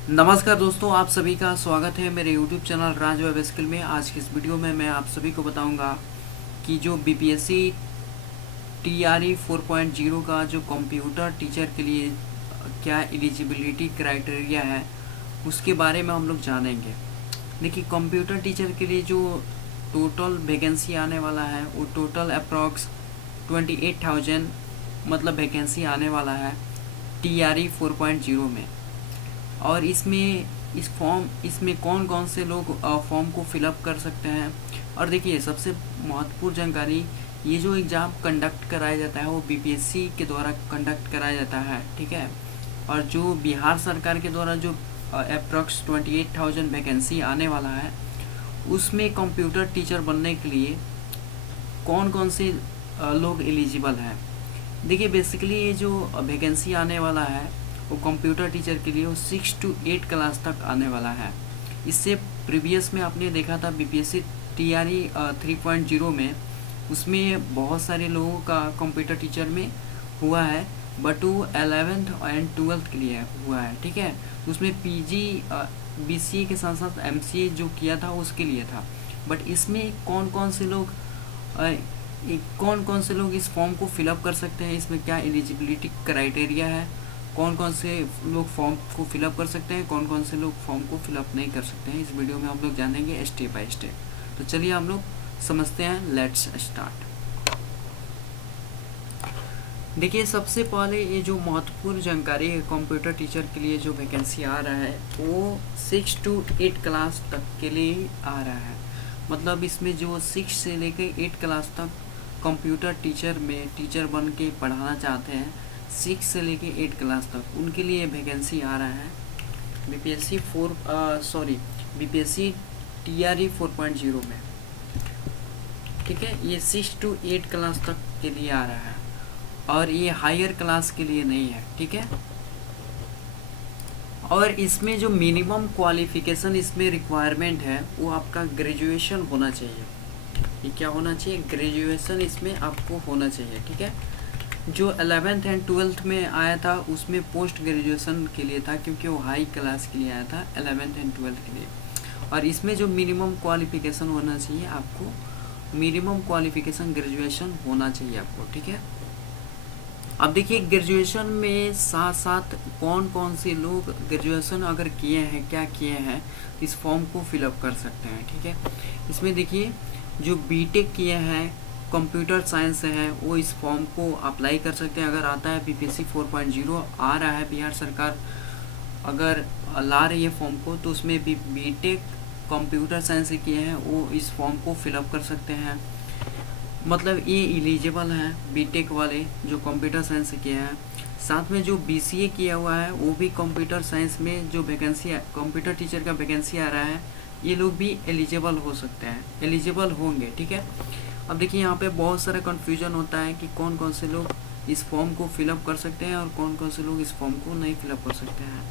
नमस्कार दोस्तों, आप सभी का स्वागत है मेरे YouTube चैनल राज वेब स्किल में। आज की इस वीडियो में मैं आप सभी को बताऊंगा कि जो BPSC TRE 4.0 का जो कंप्यूटर टीचर के लिए क्या एलिजिबिलिटी क्राइटेरिया है उसके बारे में हम लोग जानेंगे। देखिए, कंप्यूटर टीचर के लिए जो टोटल वैकेंसी आने वाला है वो टोटल अप्रॉक्स 28,000 मतलब वैकेंसी आने वाला है TRE 4.0 में। और इसमें कौन कौन से लोग फॉर्म को फिलअप कर सकते हैं। और देखिए, सबसे महत्वपूर्ण जानकारी, ये जो एग्ज़ाम कंडक्ट कराया जाता है वो BPSC के द्वारा कंडक्ट कराया जाता है, ठीक है। और जो बिहार सरकार के द्वारा जो अप्रॉक्स 28,000 वैकेंसी आने वाला है उसमें कंप्यूटर टीचर बनने के लिए कौन कौन से लोग एलिजिबल हैं। देखिए, बेसिकली ये जो वैकेंसी आने वाला है वो कंप्यूटर टीचर के लिए वो 6 to 8 क्लास तक आने वाला है। इससे प्रीवियस में आपने देखा था BPSC TRE 3.0 में, उसमें बहुत सारे लोगों का कंप्यूटर टीचर में हुआ है, बट वो 11th एंड 12th के लिए हुआ है, ठीक है। उसमें PG BCA के साथ साथ MCA जो किया था उसके लिए था। बट इसमें कौन कौन से लोग इस फॉर्म को फिलअप कर सकते हैं, इसमें क्या एलिजिबिलिटी क्राइटेरिया है, कौन कौन से लोग फॉर्म को फिलअप कर सकते हैं, कौन कौन से लोग फॉर्म को फिलअप नहीं कर सकते हैं, इस वीडियो में हम लोग जानेंगे स्टेप बाय स्टेप। तो चलिए हम लोग समझते हैं, लेट्स स्टार्ट। देखिए, सबसे पहले ये जो महत्वपूर्ण जानकारी है, कंप्यूटर टीचर के लिए जो वैकेंसी आ रहा है वो 6 to 8 क्लास तक के लिए आ रहा है। मतलब इसमें जो 6 से लेकर 8 क्लास तक कंप्यूटर टीचर में टीचर बन के पढ़ाना चाहते हैं, 6 से लेके 8 क्लास तक, उनके लिए वैकेंसी आ रहा है BPSC TRE 4.0 में, ठीक है। ये 6 to 8 क्लास तक के लिए आ रहा है और ये हायर क्लास के लिए नहीं है, ठीक है। और इसमें जो मिनिमम क्वालिफिकेशन इसमें रिक्वायरमेंट है वो आपका ग्रेजुएशन होना चाहिए। ये क्या होना चाहिए? ग्रेजुएशन इसमें आपको होना चाहिए, ठीक है। जो 11th एंड 12th में आया था उसमें पोस्ट ग्रेजुएशन के लिए था, क्योंकि वो हाई क्लास के लिए आया था 11th एंड 12th के लिए। और इसमें जो मिनिमम क्वालिफिकेशन होना चाहिए आपको, मिनिमम क्वालिफिकेशन ग्रेजुएशन होना चाहिए आपको, ठीक है। अब देखिए, ग्रेजुएशन में साथ साथ कौन कौन से लोग ग्रेजुएशन अगर किए हैं, क्या किए हैं, इस फॉर्म को फिलअप कर सकते हैं, ठीक है। इसमें देखिए, जो बीटेक किए हैं, कंप्यूटर साइंस है, वो इस फॉर्म को अप्लाई कर सकते हैं। अगर आता है BPSC 4.0 आ रहा है, बिहार सरकार अगर ला रही है फॉर्म को, तो उसमें भी बीटेक कंप्यूटर साइंस से किए हैं वो इस फॉर्म को फिलअप कर सकते हैं। मतलब ये एलिजिबल हैं बीटेक वाले जो कंप्यूटर साइंस से किए हैं। साथ में जो BCA किया हुआ है वो भी कंप्यूटर साइंस में जो वैकेंसी कंप्यूटर टीचर का वैकेंसी आ रहा है, ये लोग भी एलिजिबल हो सकते हैं, एलिजिबल होंगे, ठीक है। अब देखिए, यहाँ पे बहुत सारा कन्फ्यूजन होता है कि कौन कौन से लोग इस फॉर्म को फिलअप कर सकते हैं और कौन कौन से लोग इस फॉर्म को नहीं फिलअप कर सकते हैं।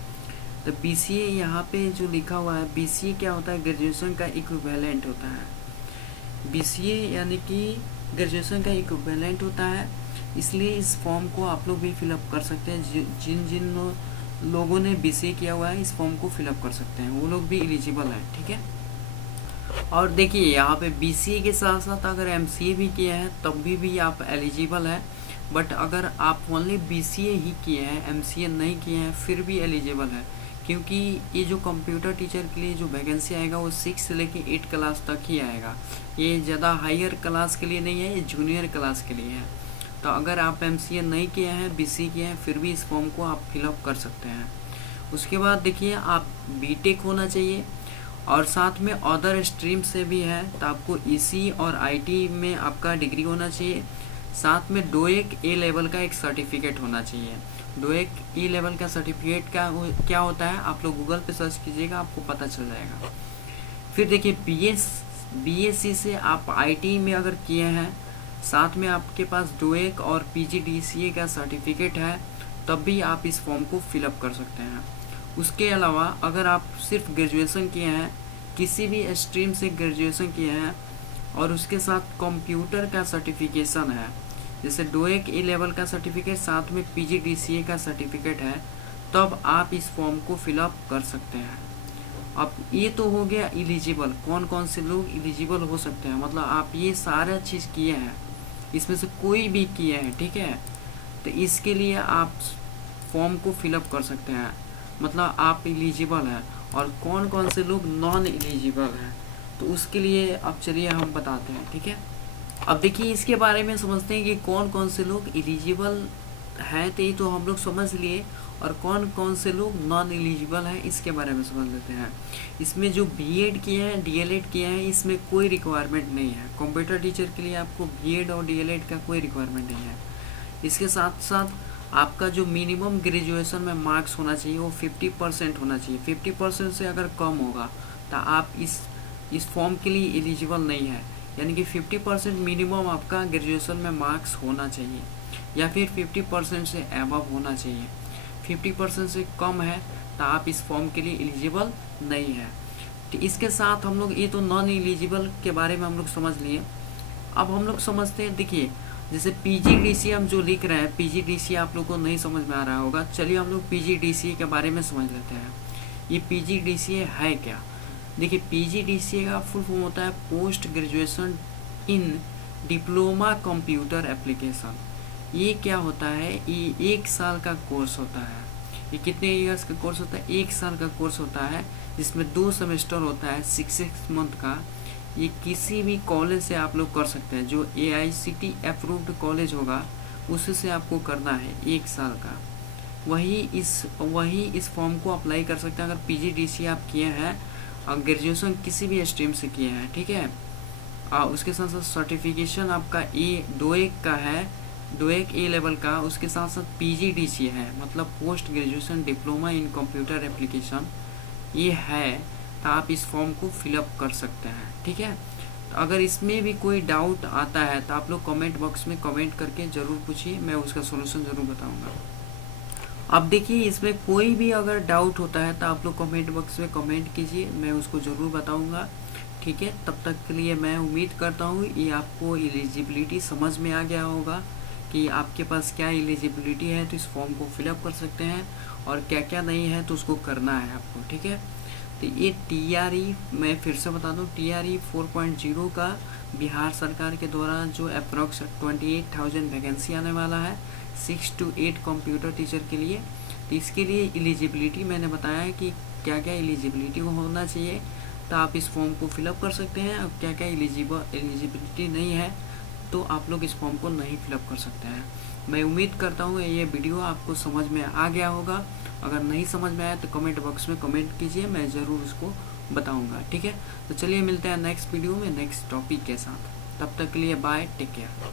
तो BCA यहाँ पे जो लिखा हुआ है, BCA क्या होता है? ग्रेजुएशन का इक्विवेलेंट होता है। BCA यानी कि ग्रेजुएशन का इक्विवेलेंट होता है, इसलिए इस फॉर्म को आप लोग भी फिलअप कर सकते हैं। जिन जिन लोगों ने BCA किया हुआ है इस फॉर्म को फिलअप कर सकते हैं, वो लोग भी एलिजिबल हैं, ठीक है। और देखिए, यहाँ पे BCA के साथ साथ अगर MCA भी किया है तब भी आप एलिजिबल है। बट अगर आप ओनली BCA ही किए हैं, MCA नहीं किए हैं, फिर भी एलिजिबल है, क्योंकि ये जो कंप्यूटर टीचर के लिए जो वैकेंसी आएगा वो 6 से लेके 8 क्लास तक ही आएगा। ये ज़्यादा हायर क्लास के लिए नहीं है, ये जूनियर क्लास के लिए है। तो अगर आप MCA नहीं किए हैं, BCA किए हैं, फिर भी इस फॉर्म को आप फिलअप कर सकते हैं। उसके बाद देखिए, आप बीटेक होना चाहिए और साथ में अदर स्ट्रीम से भी है, तो आपको EC और IT में आपका डिग्री होना चाहिए। साथ में डोएक A लेवल का एक सर्टिफिकेट होना चाहिए। डोएक E लेवल का सर्टिफिकेट क्या होता है, आप लोग गूगल पे सर्च कीजिएगा, आपको पता चल जाएगा। फिर देखिए, BSc से आप IT में अगर किए हैं, साथ में आपके पास डोएक और PGDCA का सर्टिफिकेट है, तब भी आप इस फॉर्म को फिलअप कर सकते हैं। उसके अलावा अगर आप सिर्फ ग्रेजुएशन किए हैं, किसी भी स्ट्रीम से ग्रेजुएशन किए हैं और उसके साथ कंप्यूटर का सर्टिफिकेशन है, जैसे डोएक A लेवल का सर्टिफिकेट, साथ में PGDCA का सर्टिफिकेट है, तब आप इस फॉर्म को फिलअप कर सकते हैं। अब ये तो हो गया एलिजिबल, कौन कौन से लोग एलिजिबल हो सकते हैं, मतलब आप ये सारा चीज़ किए हैं, इसमें से कोई भी किए हैं, ठीक है, तो इसके लिए आप फॉर्म को फिलअप कर सकते हैं, मतलब आप एलिजिबल हैं। और कौन कौन से लोग नॉन एलिजिबल हैं, तो उसके लिए अब चलिए हम बताते हैं, ठीक है। अब देखिए इसके बारे में समझते हैं कि कौन कौन से लोग एलिजिबल हैं, तो ये तो हम लोग समझ लिए, और कौन कौन से लोग नॉन एलिजिबल हैं इसके बारे में समझ लेते हैं। इसमें जो बीएड किए हैं, डीएलएड किए हैं, इसमें कोई रिक्वायरमेंट नहीं है। कंप्यूटर टीचर के लिए आपको बीएड और डीएलएड का कोई रिक्वायरमेंट नहीं है। इसके साथ साथ आपका जो मिनिमम ग्रेजुएशन में मार्क्स होना चाहिए वो 50% होना चाहिए। 50% से अगर कम होगा तो आप इस फॉर्म के लिए एलिजिबल नहीं है। यानी कि 50% मिनिमम आपका ग्रेजुएशन में मार्क्स होना चाहिए, या फिर 50% से अबव होना चाहिए। 50% से कम है तो आप इस फॉर्म के लिए एलिजिबल नहीं है। तो इसके साथ हम लोग, ये तो नॉन एलिजिबल के बारे में हम लोग समझ लिए। अब हम लोग समझते हैं, देखिए जैसे पीजीडीसीए हम जो लिख रहे हैं, पीजीडीसीए आप लोग को नहीं समझ में आ रहा होगा, चलिए हम लोग पीजीडीसीए के बारे में समझ लेते हैं। ये पीजीडीसीए है क्या? देखिए पीजीडीसीए का फुल फॉर्म होता है post graduation in diploma computer application. ये क्या होता है? ये 1 साल का कोर्स होता है। ये कितने ईयर्स का कोर्स होता है? 1 साल का कोर्स होता है, जिसमें 2 सेमेस्टर होता है 6 मंथ का। ये किसी भी कॉलेज से आप लोग कर सकते हैं, जो AICTE अप्रूव्ड कॉलेज होगा उसी से आपको करना है 1 साल का। वही इस फॉर्म को अप्लाई कर सकते हैं अगर पीजीडीसीए आप किए हैं और ग्रेजुएशन किसी भी स्ट्रीम से किए हैं, ठीक है। उसके साथ साथ सर्टिफिकेशन आपका DOEC का है, DOEC A लेवल का। उसके साथ साथ पीजीडीसीए है, मतलब post graduation diploma in computer application, ये है, तो आप इस फॉर्म को फिलअप कर सकते हैं, ठीक है। तो अगर इसमें भी कोई डाउट आता है तो आप लोग कमेंट बॉक्स में कमेंट करके ज़रूर पूछिए, मैं उसका सोल्यूशन ज़रूर बताऊंगा। अब देखिए इसमें कोई भी अगर डाउट होता है तो आप लोग कमेंट बॉक्स में कमेंट कीजिए, मैं उसको ज़रूर बताऊंगा, ठीक है। तब तक के लिए मैं उम्मीद करता हूँ ये आपको एलिजिबिलिटी समझ में आ गया होगा कि आपके पास क्या एलिजिबिलिटी है, तो इस फॉर्म को फिलअप कर सकते हैं, और क्या क्या नहीं है तो उसको करना है आपको, ठीक है। तो ये TRE, मैं फिर से बता दूं, TRE 4.0 का बिहार सरकार के द्वारा जो अप्रॉक्स 28,000 वैकेंसी आने वाला है 6 to 8 कंप्यूटर टीचर के लिए। तो इसके लिए एलिजिबिलिटी मैंने बताया है कि क्या क्या एलिजिबिलिटी होना चाहिए, तो आप इस फॉर्म को फिलअप कर सकते हैं। अब क्या क्या एलिजिबिलिटी नहीं है तो आप लोग इस फॉर्म को नहीं फिलअप कर सकते हैं। मैं उम्मीद करता हूँ ये वीडियो आपको समझ में आ गया होगा। अगर नहीं समझ में आया तो कमेंट बॉक्स में कमेंट कीजिए, मैं ज़रूर उसको बताऊंगा, ठीक है। तो चलिए मिलते हैं नेक्स्ट वीडियो में नेक्स्ट टॉपिक के साथ। तब तक के लिए बाय, टेक केयर।